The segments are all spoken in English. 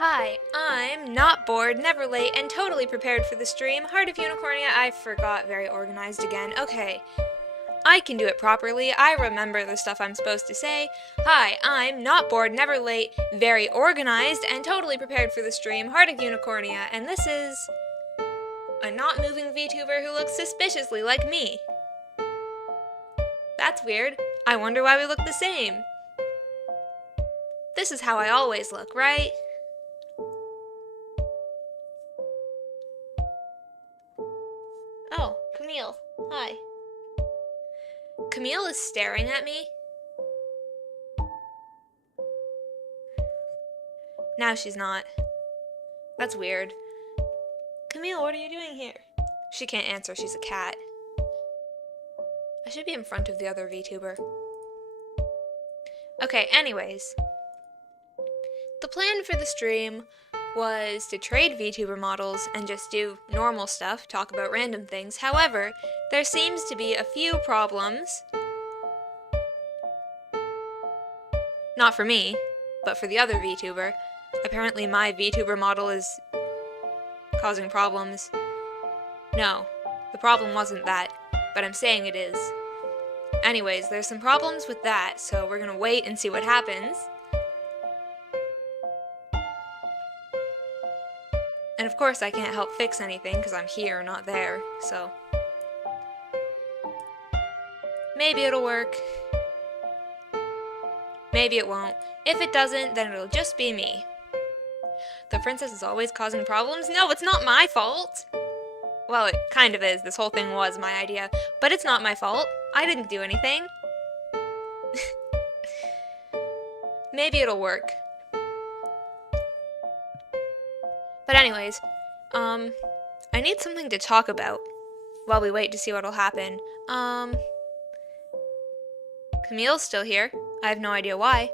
Hi, I'm not bored, never late, and totally prepared for the stream. Heart of Unicornia, I forgot very organized again. Okay, I can do it properly. I remember the stuff I'm supposed to say. Hi, I'm not bored, never late, very organized, and totally prepared for the stream. Heart of Unicornia, and this is a not moving VTuber who looks suspiciously like me. That's weird. I wonder why we look the same. This is how I always look, right? Oh, Camille. Hi. Camille is staring at me. Now she's not. That's weird. Camille, what are you doing here? She can't answer, she's a cat. I should be in front of the other VTuber. Okay, anyways. The plan for the stream was to trade VTuber models and just do normal stuff, talk about random things. However, there seems to be a few problems. Not for me, but for the other VTuber. Apparently my VTuber model is causing problems. No, the problem wasn't that, but I'm saying it is. Anyways, there's some problems with that, so we're gonna wait and see what happens. And of course I can't help fix anything because I'm here, not there, so. Maybe it'll work. Maybe it won't. If it doesn't, then it'll just be me. The princess is always causing problems? No, it's not my fault! Well, it kind of is. This whole thing was my idea. But it's not my fault. I didn't do anything. Maybe it'll work. But anyways, I need something to talk about while we wait to see what'll happen. Camille's still here. I have no idea why.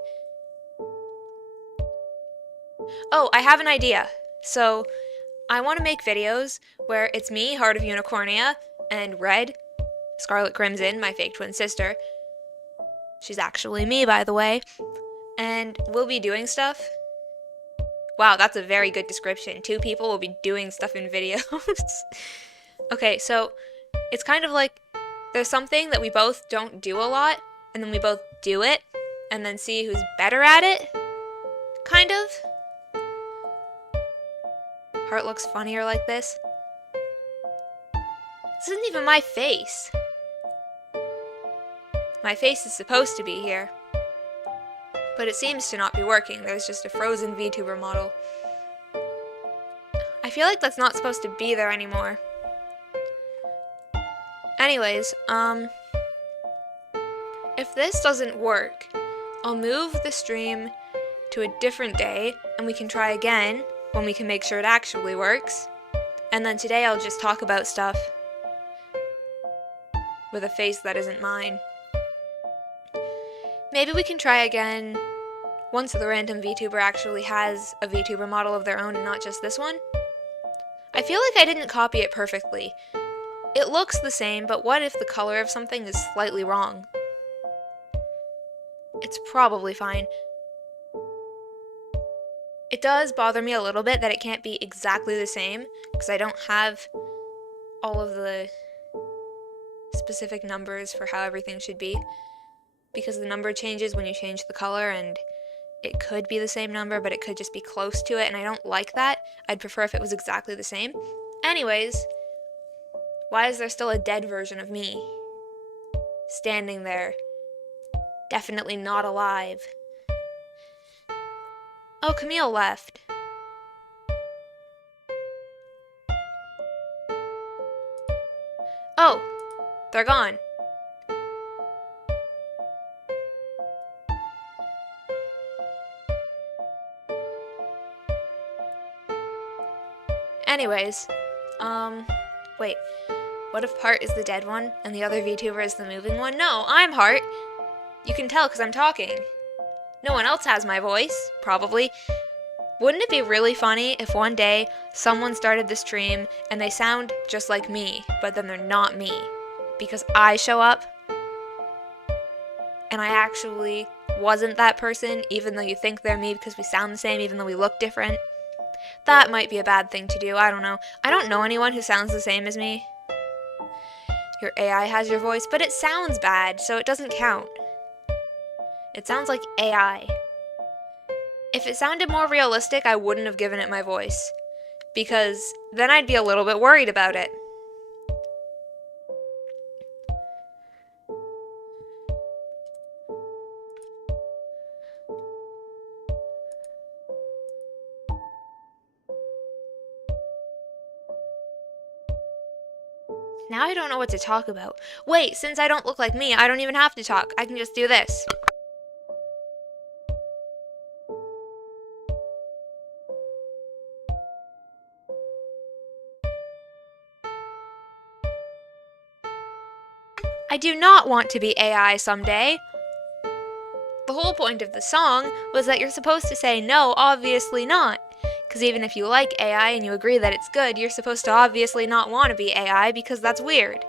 Oh, I have an idea. So, I want to make videos where it's me, Heart of Unicornia, and Red, Scarlet Crimson, my fake twin sister. She's actually me, by the way. And we'll be doing stuff. Wow, that's a very good description. 2 people will be doing stuff in videos. Okay, so it's kind of like there's something that we both don't do a lot, and then we both do it, and then see who's better at it. Kind of. Heart looks funnier like this. This isn't even my face. My face is supposed to be here. But it seems to not be working. There's just a frozen VTuber model. I feel like that's not supposed to be there anymore. Anyways, if this doesn't work, I'll move the stream to a different day, and we can try again when we can make sure it actually works. And then today I'll just talk about stuff with a face that isn't mine. Maybe we can try again once the random VTuber actually has a VTuber model of their own and not just this one. I feel like I didn't copy it perfectly. It looks the same, but what if the color of something is slightly wrong? It's probably fine. It does bother me a little bit that it can't be exactly the same, because I don't have all of the specific numbers for how everything should be. Because the number changes when you change the color, and it could be the same number, but it could just be close to it, and I don't like that. I'd prefer if it was exactly the same. Anyways, why is there still a dead version of me standing there? Definitely not alive. Oh, Camille left. Oh, they're gone. Anyways, wait. What if Heart is the dead one and the other VTuber is the moving one? No, I'm Heart. You can tell because I'm talking. No one else has my voice, probably. Wouldn't it be really funny if one day someone started the stream and they sound just like me, but then they're not me? Because I show up and I actually wasn't that person, even though you think they're me because we sound the same, even though we look different. That might be a bad thing to do, I don't know. I don't know anyone who sounds the same as me. Your AI has your voice, but it sounds bad, so it doesn't count. It sounds like AI. If it sounded more realistic, I wouldn't have given it my voice, because then I'd be a little bit worried about it. Now I don't know what to talk about. Wait, since I don't look like me, I don't even have to talk. I can just do this. I do not want to be AI someday. The whole point of the song was that you're supposed to say no, obviously not. Because even if you like AI and you agree that it's good, you're supposed to obviously not want to be AI because that's weird.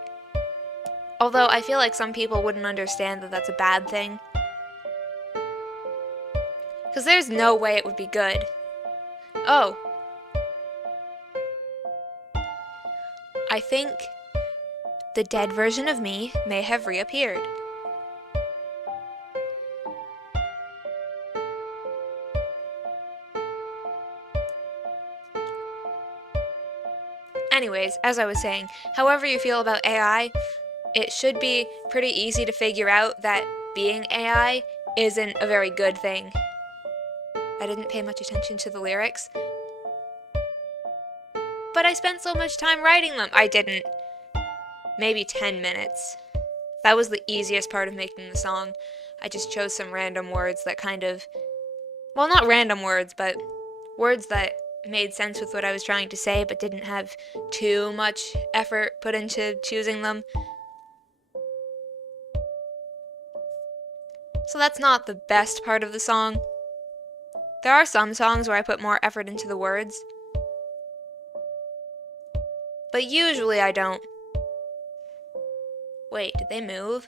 Although I feel like some people wouldn't understand that that's a bad thing. Because there's no way it would be good. Oh. I think the dead version of me may have reappeared. Anyways, as I was saying, however you feel about AI, it should be pretty easy to figure out that being AI isn't a very good thing. I didn't pay much attention to the lyrics. But I spent so much time writing them. I didn't. Maybe 10 minutes. That was the easiest part of making the song. I just chose some random words that kind of... Well, not random words, but words that made sense with what I was trying to say, but didn't have too much effort put into choosing them. So that's not the best part of the song. There are some songs where I put more effort into the words, but usually I don't. Wait, did they move?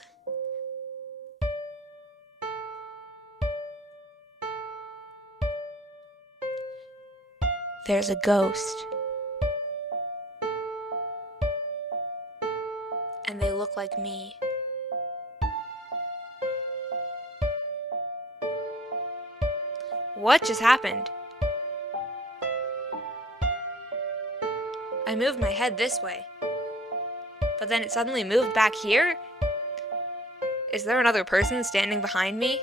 There's a ghost. And they look like me. What just happened? I moved my head this way, but then it suddenly moved back here? Is there another person standing behind me?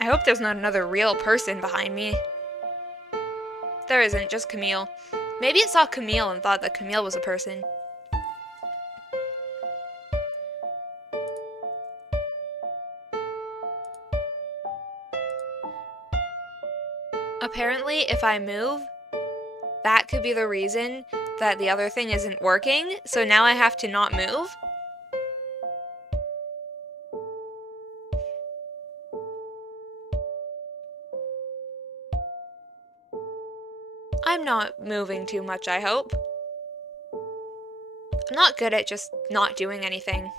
I hope there's not another real person behind me. There isn't, just Camille. Maybe it saw Camille and thought that Camille was a person. Apparently, if I move, that could be the reason that the other thing isn't working, so now I have to not move? I'm not moving too much, I hope. I'm not good at just not doing anything.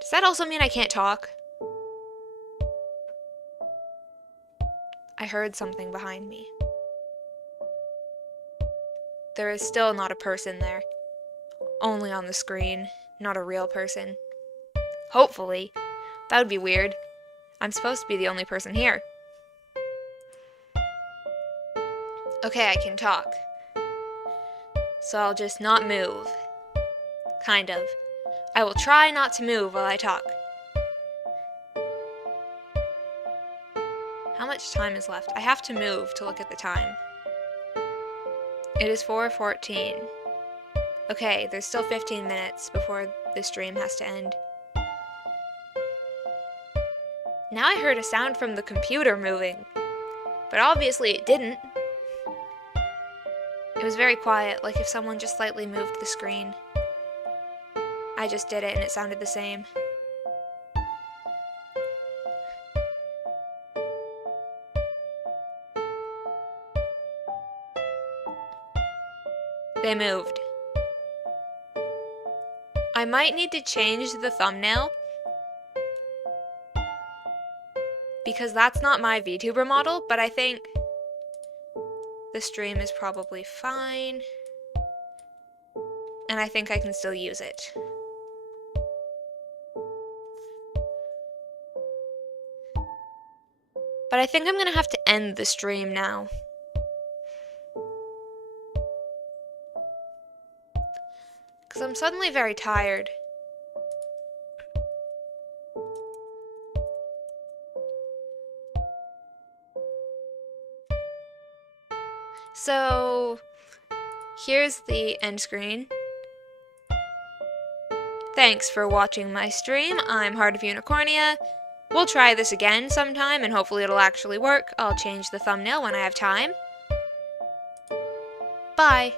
Does that also mean I can't talk? I heard something behind me. There is still not a person there. Only on the screen, not a real person. Hopefully. That would be weird. I'm supposed to be the only person here. Okay, I can talk. So I'll just not move. Kind of. I will try not to move while I talk. How much time is left? I have to move to look at the time. It is 4:14. Okay, there's still 15 minutes before the stream has to end. Now I heard a sound from the computer moving, but obviously it didn't. It was very quiet, like if someone just slightly moved the screen. I just did it and it sounded the same. They moved. I might need to change the thumbnail because that's not my Vtuber model, but I think the stream is probably fine. And I think I can still use it. But I think I'm gonna have to end the stream now. Because I'm suddenly very tired. So, here's the end screen. Thanks for watching my stream. I'm Heart of Unicornia. We'll try this again sometime and hopefully it'll actually work. I'll change the thumbnail when I have time. Bye.